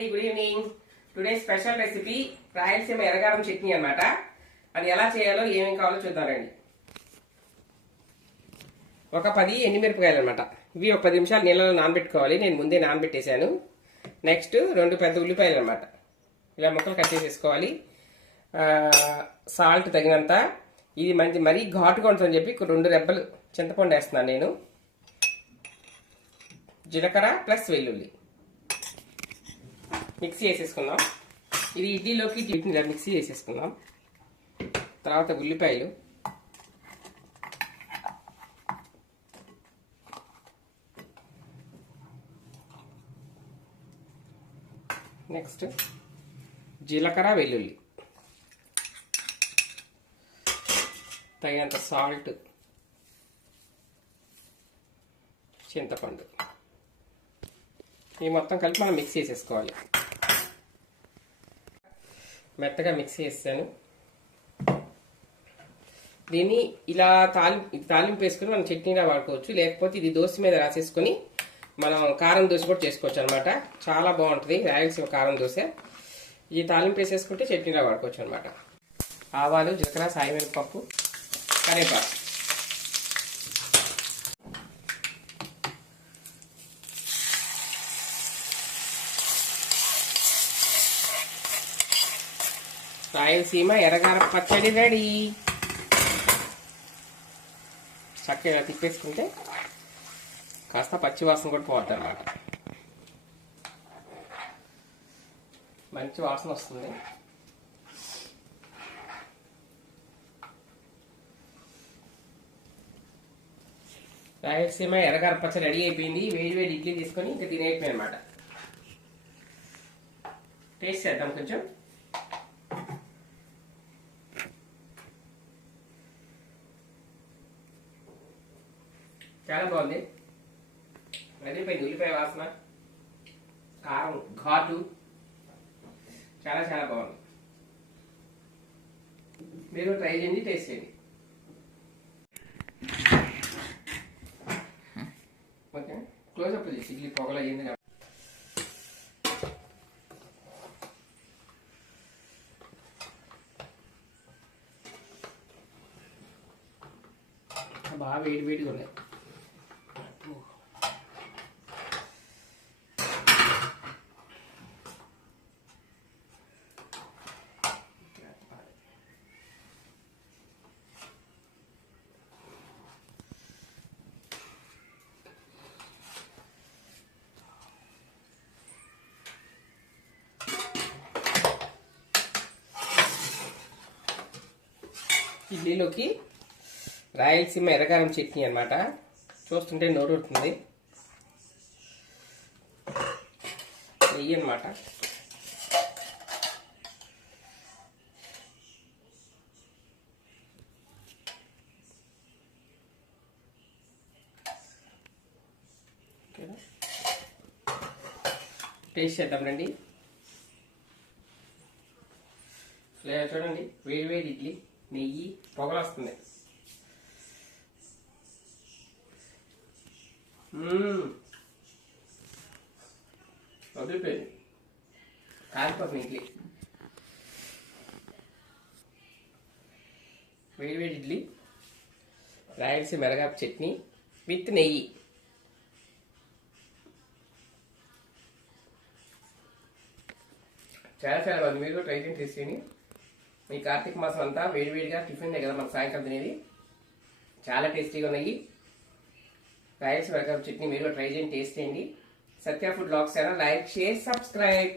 Good evening. Today special recipe Rayalaseema ఎర్రగారం చట్నీ అన్నమాట. అది ఎలా చేయాలో ఏమేమి కావాలో చూద్దామండి. ఒక 10 ఎండుమిరపకాయలు అనమాట. ఇవి ఒక 10 నిమిషాలు నీళ్ళలో నానబెట్టుకోవాలి. నేను ముందే నానబెట్టేశాను. నెక్స్ట్ 2 పెద్ద ఉల్లిపాయలు అనమాట. ఇలా ముక్కలు కట్ చేసేసుకోవాలి. సాల్ట్ తగినంత. ఇది మరీ ఘాటుగా ఉంటుందని చెప్పి 2 రెబ్బలు చింతపండు వేస్తున్నాను నేను. జీలకర్ర ప్లస్ వెల్లుల్లి మిక్సీ వేసేసుకుందాం. ఇది ఇడ్లీలోకి ఇలా మిక్సీ వేసేసుకుందాం. తర్వాత ఉల్లిపాయలు, నెక్స్ట్ జీలకర్ర వెల్లుల్లి, తగినంత సాల్ట్, చింతపండు, ఈ మొత్తం కలిపి మనం మిక్స్ చేసేసుకోవాలి. మెత్తగా మిక్స్ చేస్తాను. దీన్ని ఇలా తాలింపు వేసుకుని మనం చట్నీలా వాడుకోవచ్చు. లేకపోతే ఇది దోశ మీద రాసేసుకొని మనం కారం దోశ కూడా చేసుకోవచ్చు అనమాట. చాలా బాగుంటుంది రాయలసీమ కారం దోశ. ఈ తాలింపు వేసేసుకుంటే చట్నీలా వాడుకోవచ్చు అనమాట. ఆవాలు, జీలకర్ర, సాయమిరపప్పు, కరివేపాకు. రాయలసీమ ఎర్రగారం పచ్చడి రెడీ. చక్కగా తిప్పేసుకుంటే కాస్త పచ్చివాసన కూడా పోద్ది అన్నమాట. మంచి వాసన వస్తుంది. రాయలసీమ ఎర్రగారం పచ్చడి రెడీ అయిపోయింది. వేడి వేడి ఇడ్లీ తీసుకొని ఇంకా తినేయటమే అనమాట. టేస్ట్ చేద్దాం కొంచెం. చాలా బాగుంది. అదిరిపోయింది. ఉల్లిపాయ వాసన, కారం, ఘాటు చాలా చాలా బాగుంది. మీరు ట్రై చేయండి, టేస్ట్ చేయండి. ఓకే, క్లోజ్అప్ చేసి ఇడ్లీ పొగలు అయ్యింది కాబట్టి బాగా వేడి వేడిగా ఉన్నాయి. ఇడ్లీలోకి రాయలసీమ ఎర్రగారం చట్నీ అన్నమాట. చూస్తుంటే నోరూరుతుంది. నెయ్యి అన్నమాట. టేస్ట్ చేద్దాం రండి. లేదా చూడండి, వేడి వేడి ఇడ్లీ, నెయ్యి, పొగలు వస్తుంది. వదిలిపోయింది. కాలిపోతుంది ఇడ్లీ. వేడి వేడి ఇడ్లీ, రాయలసీమ ఎర్రగారం చట్నీ విత్ నెయ్యి. చాలా చాలా బాగుంది. మీరు ట్రై చేసి తీసుకుని ఈ కార్తీక మాసం అంతా వేడివేడిగా టిఫిన్ కదా మనకు సాయంకాలం తినేది. చాలా టేస్టీగా ఉన్నాయి. రాయలసీమ ఎర్రగారం చట్నీ మీరు ట్రై చేయండి, టేస్ట్ చేయండి. Satya food blogs channel like, share, subscribe.